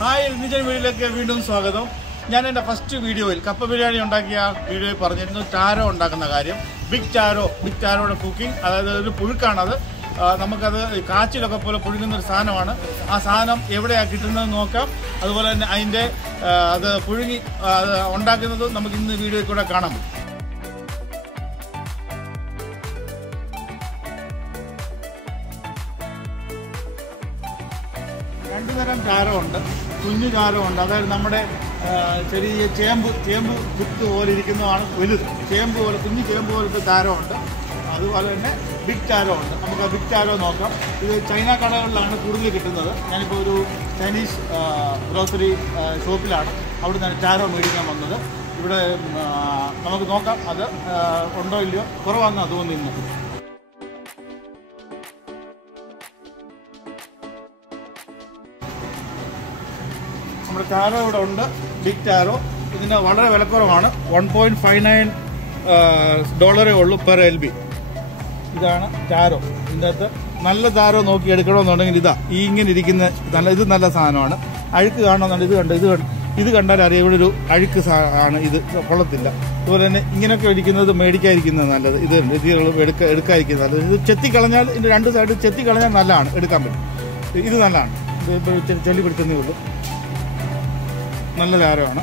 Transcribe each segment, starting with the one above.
Hi, നിജൻ വീഡിയോയിലേക്ക് വീണ്ടും സ്വാഗതം. ഞാൻ എൻ്റെ ഫസ്റ്റ് വീഡിയോയിൽ കപ്പ ബിരിയാണി ഉണ്ടാക്കിയ വീഡിയോയിൽ പറഞ്ഞിരുന്നു ടാരോ ഉണ്ടാക്കുന്ന കാര്യം. ബിഗ് ടാരോയുടെ കുക്കിംഗ്, അതായത് ഒരു പുഴുക്കാണത്. നമുക്കത് കാച്ചിലൊക്കെ പോലെ പുഴുങ്ങുന്ന ഒരു സാധനമാണ്. ആ സാധനം എവിടെയാണ് കിട്ടുന്നത് നോക്കാം. അതുപോലെ തന്നെ അതിൻ്റെ അത് പുഴുങ്ങി ഉണ്ടാക്കുന്നത് നമുക്ക് ഇന്ന് വീഡിയോയിൽ കൂടെ കാണാൻ പറ്റും. രണ്ടു തരം ടാരോ ഉണ്ട്. കുഞ്ഞു ടാരോ ഉണ്ട്, അതായത് നമ്മുടെ ചെറിയ ചേമ്പ് കുത്ത് പോലെ ഇരിക്കുന്നതാണ് വലുത്. കുഞ്ഞു ചേമ്പ് പോലത്തെ ടാരോ ഉണ്ട്. അതുപോലെ തന്നെ ബിഗ് ടാരോ ഉണ്ട്. നമുക്ക് ആ ബിഗ് ടാരോ നോക്കാം. ഇത് ചൈന കടകളിലാണ് കൂടുതൽ കിട്ടുന്നത്. ഞാനിപ്പോൾ ഒരു ചൈനീസ് ഗ്രോസറി ഷോപ്പിലാണ് അവിടെ നിന്ന് ടാരോ മേടിക്കാൻ വന്നത്. ഇവിടെ നമുക്ക് നോക്കാം അത് ഉണ്ടോ ഇല്ലയോ. കുറവാണെന്നാണ് തോന്നുന്നത്. നമ്മുടെ ടാരോ ഇവിടെ ഉണ്ട്, ബിഗ് ടാരോ. ഇതിന് വളരെ വിലക്കുറവാണ്. $1.59 ഉള്ളൂ പെർ LB. ഇതാണ് ടാരോ. ഇതിൻ്റെ അകത്ത് നല്ല ടാരോ നോക്കി എടുക്കണമെന്നുണ്ടെങ്കിൽ ഇതാ ഇങ്ങനെ ഇരിക്കുന്ന ഇത് നല്ല സാധനമാണ്. അഴുക്ക് കാണണമെന്നുണ്ട്. ഇത് കണ്ടാൽ അറിയാം ഇവിടെ ഒരു അഴുക്ക് ആണ്. ഇത് കൊള്ളത്തില്ല. അതുപോലെ തന്നെ ഇങ്ങനെയൊക്കെ ഇരിക്കുന്നത് മേടിക്കാതിരിക്കുന്നത് നല്ലത്. ഇത് എടുക്കാതിരിക്കുന്നത് നല്ലത്. ഇത് ചെത്തിക്കളഞ്ഞാൽ ഇതിൻ്റെ രണ്ട് സൈഡ് ചെത്തിക്കളഞ്ഞാൽ നല്ലതാണ്, എടുക്കാൻ പറ്റും. ഇത് നല്ലതാണ്. ഇത് ചെല്ലി പിടിച്ചതേ ഉള്ളൂ. നല്ല ടാരമാണ്.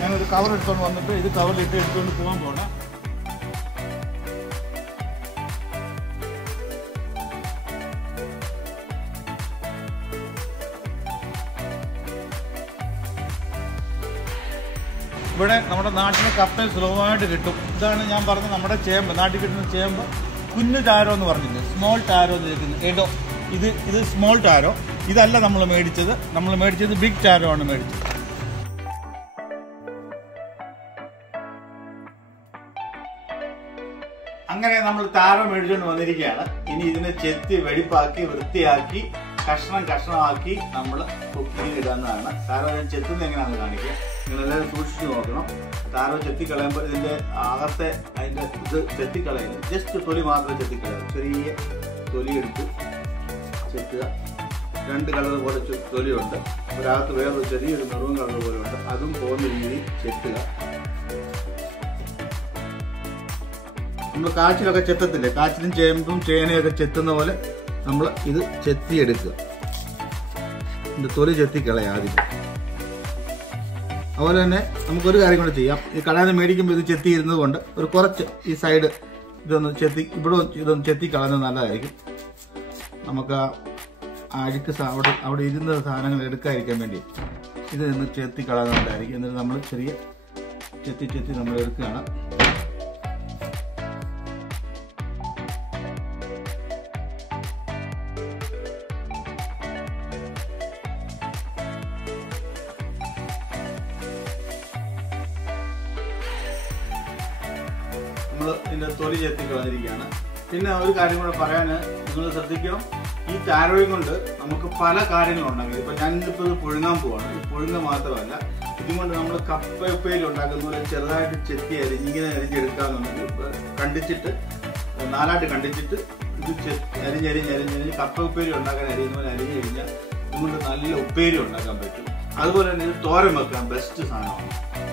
ഞാനൊരു കവർ എടുത്തുകൊണ്ട് വന്നിട്ട് ഇത് കവറിലിട്ട് എടുത്തുകൊണ്ട് പോകാൻ പോകണം. ഇവിടെ നമ്മുടെ നാട്ടിലെ കപ്പയിൽ സുലഭമായിട്ട് കിട്ടും. ഇതാണ് ഞാൻ പറഞ്ഞ നമ്മുടെ ചേമ്പ്, നാട്ടിൽ കിട്ടുന്ന ചേമ്പ്. കുഞ്ഞു ടാരോ എന്ന് പറഞ്ഞില്ലേ, സ്മോൾ ടാരോ എന്ന് ഇരിക്കുന്നത് എഡോ. ഇത് സ്മോൾ ടാരോ. ഇതല്ല നമ്മൾ മേടിച്ചത് ബിഗ് ടാരോ ആണ് മേടിച്ചത്. അങ്ങനെ നമ്മൾ ടാരോ മേടിച്ചുകൊണ്ട് വന്നിരിക്കുകയാണ്. ഇനി ഇതിനെ ചെത്തി വെടിപ്പാക്കി വൃത്തിയാക്കി കഷ്ണമാക്കി നമ്മൾ കുക്കിങ്ങിൽ ഇടാവുന്നതാണ്. ടാരോ ഞാൻ ചെത്തുന്നത് എങ്ങനെയാണെന്ന് കാണിക്കുക. നിങ്ങളെല്ലാവരും സൂക്ഷിച്ച് നോക്കണം. ടാരോ ചെത്തിക്കളയുമ്പോൾ ഇതിന്റെ അകത്തെ അതിന്റെ ഇത് ചെത്തിക്കളയുന്നത്, ജസ്റ്റ് തൊലി മാത്രം ചെത്തിക്കളയുക. ചെറിയ തൊലി എടുത്ത് ചെത്തുക. രണ്ട് കളർ പോലെ തൊലിയുണ്ട്. ഒരകത്ത് വേറൊരു ചെറിയൊരു മെറൂൺ കളർ പോലെ ഉണ്ട്. അതും പോകുന്ന രീതിയിൽ ചെത്തുക. നമ്മൾ കാച്ചിലൊക്കെ ചെത്തത്തില്ലേ, കാച്ചിലും ചേമ്പും ചേനയൊക്കെ ചെത്തുന്ന പോലെ നമ്മൾ ഇത് ചെത്തിയെടുക്കുക. ഇതിന്റെ തൊലി ചെത്തിക്കളയാം ആദ്യം. അതുപോലെ തന്നെ നമുക്കൊരു കാര്യം കൂടെ ചെയ്യാം. ഈ കടയിൽ നിന്ന് മേടിക്കുമ്പോൾ ഇത് ചെത്തിയിരുന്നത് കൊണ്ട് ഒരു കുറച്ച് ഈ സൈഡ് ഇതൊന്ന് ഇതൊന്ന് ചെത്തിക്കളയുന്നത് നല്ലതായിരിക്കും. നമുക്ക് അഴുക്ക് അവിടെ ഇരുന്ന സാധനങ്ങൾ എടുക്കാതിരിക്കാൻ വേണ്ടി ഇത് നിന്ന് ചെത്തിക്കളയുന്നത് നല്ലതായിരിക്കും. എന്നിട്ട് നമ്മൾ ചെറിയ ചെത്തി നമ്മൾ എടുക്കുകയാണ്. നമ്മൾ ഇതിൻ്റെ തൊലി ചെത്തിക്കളഞ്ഞിരിക്കുകയാണ്. പിന്നെ ഒരു കാര്യം കൂടെ പറയാൻ നിങ്ങൾ ശ്രദ്ധിക്കണം. ഈ ടാരോയും കൊണ്ട് നമുക്ക് പല കാര്യങ്ങളുണ്ടെങ്കിൽ, ഇപ്പം ഞാനിപ്പോൾ ഇത് പുഴുങ്ങാൻ പോവാണ്. ഇത് പുഴുങ്ങ മാത്രമല്ല, ഇതുകൊണ്ട് നമ്മൾ കപ്പയുപ്പേരി ഉണ്ടാക്കുന്ന പോലെ ചെറുതായിട്ട് ചെത്തി ഇങ്ങനെ അരിഞ്ഞെടുക്കാന്നുണ്ടെങ്കിൽ കണ്ടിച്ചിട്ട് 4 കണ്ടിച്ചിട്ട് ഇത് അരിഞ്ഞ് കപ്പയുപ്പേരി ഉണ്ടാക്കാൻ അരിയുന്ന പോലെ അരിഞ്ഞു കഴിഞ്ഞാൽ ഇതുകൊണ്ട് നല്ല ഉപ്പേരി ഉണ്ടാക്കാൻ പറ്റും. അതുപോലെ തന്നെ ഇത് തോരൻ വെക്കാം, ബെസ്റ്റ് സാധനമാണ്.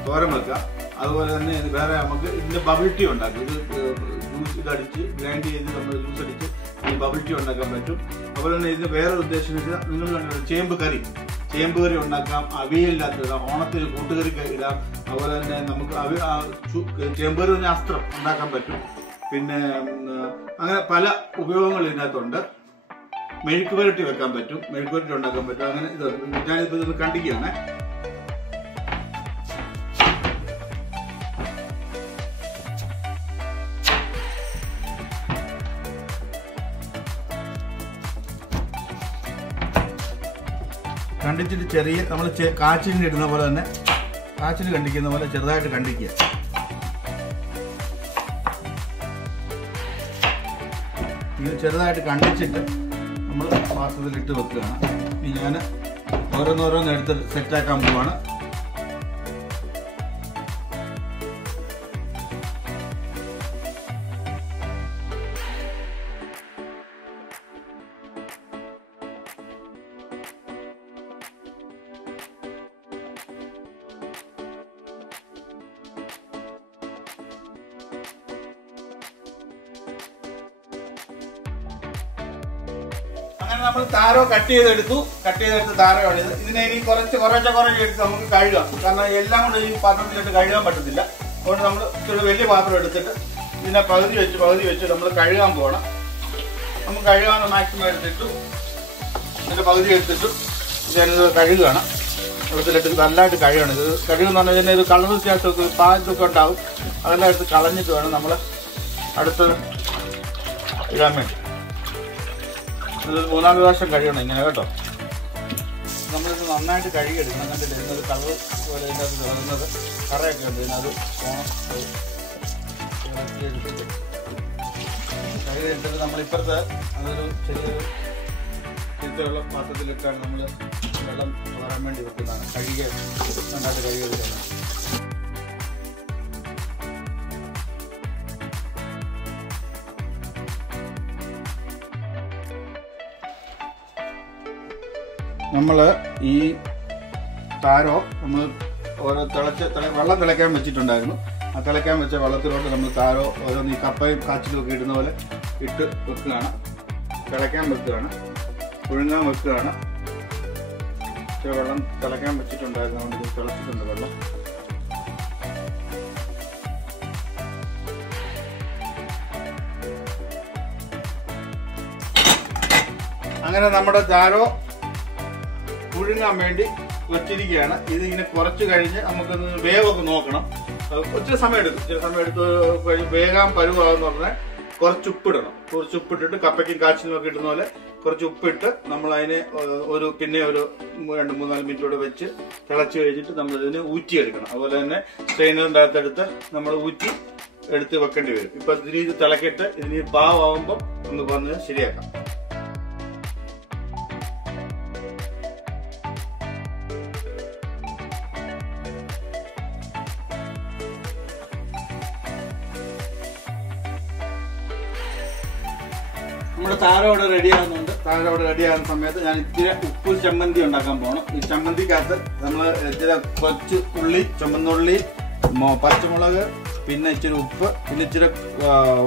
തോരൻ വെക്കാം. അതുപോലെ തന്നെ വേറെ നമുക്ക് ഇതിന്റെ ബബിൾ ടീ ഉണ്ടാക്കും. ഇതടിച്ച് ഗ്രൈൻഡ് ചെയ്ത് നമ്മൾ ജ്യൂസ് അടിച്ച് ഈ ബബിൾ ടീ ഉണ്ടാക്കാൻ പറ്റും. അതുപോലെ തന്നെ ഇതിന് വേറെ ഉദ്ദേശം നിങ്ങൾ കണ്ടു ചേമ്പ് കറി ഉണ്ടാക്കാം. അവിയലിനകത്ത് ഇടാം, ഓണത്തിന് കൂട്ടുകറി ഇടാം. അതുപോലെ തന്നെ നമുക്ക് ചേമ്പ് കറി തന്നെ അസ്ത്രം ഉണ്ടാക്കാൻ പറ്റും. പിന്നെ അങ്ങനെ പല ഉപയോഗങ്ങൾ ഇതിനകത്തുണ്ട്. മെഴുക്ക് പുരട്ടി വെക്കാൻ പറ്റും, മെഴുക്ക് പുരട്ടി ഉണ്ടാക്കാൻ പറ്റും. അങ്ങനെ ഞാനിപ്പോൾ ഇതൊന്ന് കണ്ടിക്കുകയാണ്. കണ്ടിച്ചിട്ട് ചെറിയ നമ്മൾ കാച്ചിലിന് ഇടുന്ന പോലെ തന്നെ കാച്ചിൽ കണ്ടിക്കുന്ന പോലെ ചെറുതായിട്ട് കണ്ടിക്കുക. ഇത് ചെറുതായിട്ട് കണ്ടിച്ചിട്ട് നമ്മൾ പാത്രത്തിലിട്ട് വെക്കുകയാണ്. ഇനി ഞാൻ ഓരോന്നോരോന്ന് എടുത്ത് സെറ്റാക്കാൻ പോവാണ്. നമ്മൾ താരോ കട്ട് ചെയ്തെടുത്ത് താരമാണിത്. ഇതിനെ ഇനി കുറച്ച് എടുത്ത് നമുക്ക് കഴുകാം. കാരണം എല്ലാം കൂടെ ഈ പാത്രത്തിലിട്ട് കഴുകാൻ പറ്റത്തില്ല. അതുകൊണ്ട് നമ്മൾ ഇച്ചിരി വലിയ പാത്രം എടുത്തിട്ട് ഇതിനെ പകുതി വെച്ച് നമ്മൾ കഴുകാൻ പോകണം. നമുക്ക് കഴുകാൻ മാക്സിമം എടുത്തിട്ടു ഇതിന്റെ പകുതി എടുത്തിട്ടു ഞാനിത് കഴുകുകയാണ്. വെള്ളത്തിലിട്ട് നല്ലതായിട്ട് കഴുകണം. ഇത് കഴുകുന്ന പറഞ്ഞാൽ ഇതിന് ഒരു കളർ വ്യത്യാസമൊക്കെ പാചകമൊക്കെ ഉണ്ടാവും. അതെല്ലാം എടുത്ത് കളഞ്ഞിട്ട് വേണം നമ്മൾ അടുത്തത് ഇടാൻ വേണ്ടി. ഇതൊരു 3-4 പ്രാവശ്യം കഴിയണം ഇങ്ങനെ കേട്ടോ. നമ്മളിത് നന്നായിട്ട് കഴുകിയെടുക്കണം. എന്നിട്ട് ഇതിനൊരു കളർ പോലെ ഇതിൻ്റെ അത് വരുന്നത് കറയൊക്കെ ഉണ്ട്. ഇതിനത് എടുത്തിട്ട് കഴുകിയെടുത്തിട്ട് നമ്മളിപ്പുറത്ത് അതൊരു ചെറിയൊരു ചീത്തയുള്ള പാത്രത്തിലിട്ടാണ് നമ്മൾ വെള്ളം വരാൻ വേണ്ടി വെക്കുന്നതാണ്. നന്നായിട്ട് കഴുകിയെടുക്കണം. നമ്മൾ ഈ താരോ നമ്മൾ ഓരോ വെള്ളം തിളയ്ക്കാൻ വെച്ചിട്ടുണ്ടായിരുന്നു. ആ തിളയ്ക്കാൻ വെച്ച വെള്ളത്തിലോട്ട് നമ്മൾ താരോ ഓരോന്ന് ഈ കപ്പയും കാച്ചിലും ഒക്കെ ഇടുന്ന പോലെ ഇട്ട് വെക്കുകയാണ്. തിളയ്ക്കാൻ വെക്കുകയാണ്, പുഴുങ്ങാൻ വെക്കുകയാണ്. വെള്ളം തിളയ്ക്കാൻ വെച്ചിട്ടുണ്ടായിരുന്നു. അതുകൊണ്ട് ഇത് തിളച്ചിട്ടുണ്ട് വെള്ളം. അങ്ങനെ നമ്മുടെ താരോ പുഴുങ്ങാൻ വേണ്ടി വെച്ചിരിക്കുകയാണ്. ഇതിങ്ങനെ കുറച്ച് കഴിഞ്ഞ് നമുക്കൊന്ന് വേവൊക്കെ നോക്കണം. ഒത്തിരി സമയം എടുത്ത് വേഗം പരുവാന്ന് പറഞ്ഞാൽ കുറച്ച് ഉപ്പിടണം. കുറച്ച് ഉപ്പിട്ടിട്ട് കപ്പയ്ക്കും കാച്ചിലും ഒക്കെ ഇടുന്ന പോലെ കുറച്ച് ഉപ്പിട്ട് നമ്മൾ അതിനെ ഒരു 2-3-4 മിനിറ്റ് കൂടെ വെച്ച് തിളച്ച് കഴിഞ്ഞിട്ട് നമ്മൾ ഇതിനെ ഊറ്റിയെടുക്കണം. അതുപോലെ തന്നെ സ്ട്രെയിനറിൻ്റെ അകത്തെടുത്ത് നമ്മൾ ഊറ്റി എടുത്ത് വെക്കേണ്ടി വരും. ഇപ്പൊ ഇതിന് തിളക്കിയിട്ട് ഇതിന് പാവാകുമ്പോൾ നമുക്ക് വന്ന് ശരിയാക്കാം. നമ്മുടെ താരോടെ റെഡിയാകുന്നുണ്ട്. താരോടെ റെഡിയാകുന്ന സമയത്ത് ഞാൻ ഇച്ചിരി ഉപ്പ് ചമ്മന്തി ഉണ്ടാക്കാൻ പോകണം. ഈ ചമ്മന്തിക്കകത്ത് നമ്മൾ ഇച്ചിരി കുറച്ച് ഉള്ളി, ചുമന്നുള്ളി, പച്ചമുളക്, പിന്നെ ഇച്ചിരി ഉപ്പ്, പിന്നെ ഇച്ചിരി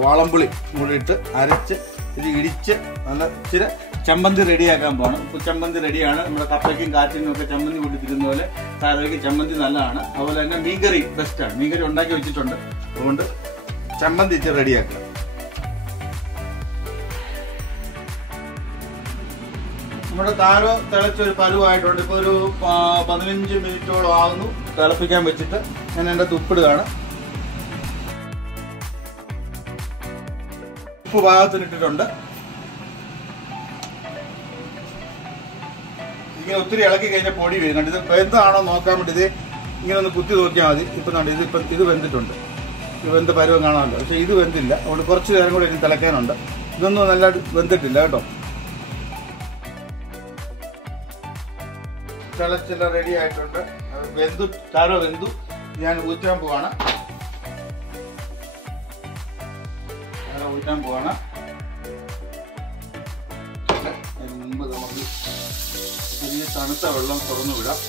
വാളംപുളി കൂടി ഇട്ട് അരച്ച് ഇത് ഇടിച്ച് നല്ല ഇച്ചിരി ചമ്മന്തി റെഡിയാക്കാൻ പോകണം. ഉപ്പ് ചമ്മന്തി റെഡിയാണ്. നമ്മുടെ കപ്പയ്ക്കും കാച്ചിനും ഒക്കെ ചമ്മന്തി കൂടി തിരുന്ന പോലെ താരോയ്ക്ക് ചമ്മന്തി നല്ലതാണ്. അതുപോലെ തന്നെ മീൻകറി ബെസ്റ്റാണ്. മീൻകറി ഉണ്ടാക്കി വെച്ചിട്ടുണ്ട്. അതുകൊണ്ട് ചമ്മന്തി ഇച്ചിരി റെഡിയാക്കുക. നമ്മുടെ താരോ തിളച്ചൊരു പരുവായിട്ടുണ്ട്. ഇപ്പോൾ ഒരു 15 മിനിറ്റോളം ആകുന്നു തിളപ്പിക്കാൻ വെച്ചിട്ട്. ഞാൻ എൻ്റെ ഉപ്പിടുകയാണ്. ഉപ്പ് പാകത്തിനിട്ടിട്ടുണ്ട്. ഇങ്ങനെ ഒത്തിരി ഇളക്കി കഴിഞ്ഞാൽ പൊടി വരും. കണ്ട് ഇത് വെന്താണോ നോക്കാൻ വേണ്ടി ഇത് ഇങ്ങനെ ഒന്ന് കുത്തി നോക്കിയാൽ മതി. ഇപ്പം ഇത് വെന്തിട്ടുണ്ട്. ഇത് വെന്ത പരുവം കാണാമല്ലോ. പക്ഷെ ഇത് വെന്തില്ല. അതുകൊണ്ട് കുറച്ച് നേരം കൂടി ഇനി തിളയ്ക്കാനുണ്ട്. ഇതൊന്നും നല്ലതായിട്ട് വെന്തിട്ടില്ല കേട്ടോ. തിളച്ചെല്ലാം റെഡി ആയിട്ടുണ്ട്. താരോ വെന്തു. ഞാൻ ഊറ്റാൻ പോവാണ്. അതിന് മുമ്പ് നമുക്ക് ചെറിയ തണുത്ത വെള്ളം തുറന്നു വിടാം.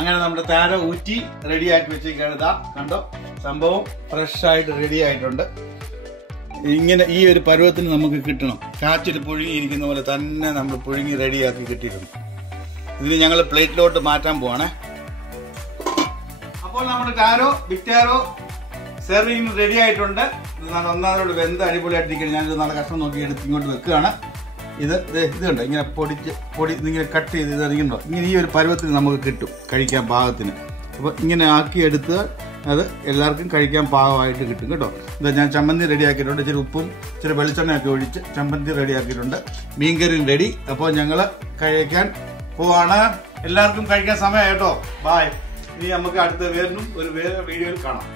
അങ്ങനെ നമ്മുടെ താര ഊറ്റി റെഡിയാക്കി വെച്ചിരിക്കുകയാണ്. ഇതാ കണ്ടോ, സംഭവം ഫ്രഷ് ആയിട്ട് റെഡി ആയിട്ടുണ്ട്. ഇങ്ങനെ ഈ ഒരു പരുവത്തിന് നമുക്ക് കിട്ടണം. കാച്ചിൽ പുഴുങ്ങിയിരിക്കുന്ന പോലെ തന്നെ നമ്മൾ പുഴുങ്ങി റെഡിയാക്കി കിട്ടിയിട്ടുണ്ട്. ഇതിന് ഞങ്ങൾ പ്ലേറ്റിലോട്ട് മാറ്റാൻ പോവാണേ. അപ്പോൾ നമ്മുടെ ബിഗ് ടാരോ സെർവിങ് റെഡി ആയിട്ടുണ്ട്. ഇത് നല്ല ഒന്നാമതോട് വെന്ത് അടിപൊളിയായിട്ടിരിക്കുകയാണ്. ഞാനിത് നല്ല കഷ്ണം നോക്കി എടുത്ത് ഇങ്ങോട്ട് വെക്കുകയാണ്. ഇത് കണ്ടോ, ഇങ്ങനെ ഇങ്ങനെ കട്ട് ചെയ്ത് ഇതറിയണ്ടോ, ഇങ്ങനെ ഈ ഒരു പരുവത്തിന് നമുക്ക് കിട്ടും കഴിക്കാൻ പാകത്തിന്. അപ്പോൾ ഇങ്ങനെ ആക്കിയെടുത്ത് അത് എല്ലാവർക്കും കഴിക്കാൻ പാകമായിട്ട് കിട്ടും കേട്ടോ. ഇതാ ഞാൻ ചമ്മന്തി റെഡിയാക്കിയിട്ടുണ്ട്. ഇച്ചിരി ഉപ്പും ഇച്ചിരി വെളിച്ചെണ്ണയൊക്കെ ഒഴിച്ച് ചമ്മന്തി റെഡിയാക്കിയിട്ടുണ്ട്. മീൻകറിയും റെഡി. അപ്പോൾ ഞങ്ങൾ കഴിക്കാൻ പോവാണ്. എല്ലാവർക്കും കഴിക്കാൻ സമയം കേട്ടോ. ബായ്. ഇനി നമുക്ക് അടുത്ത വേറെ വീഡിയോയിൽ കാണാം.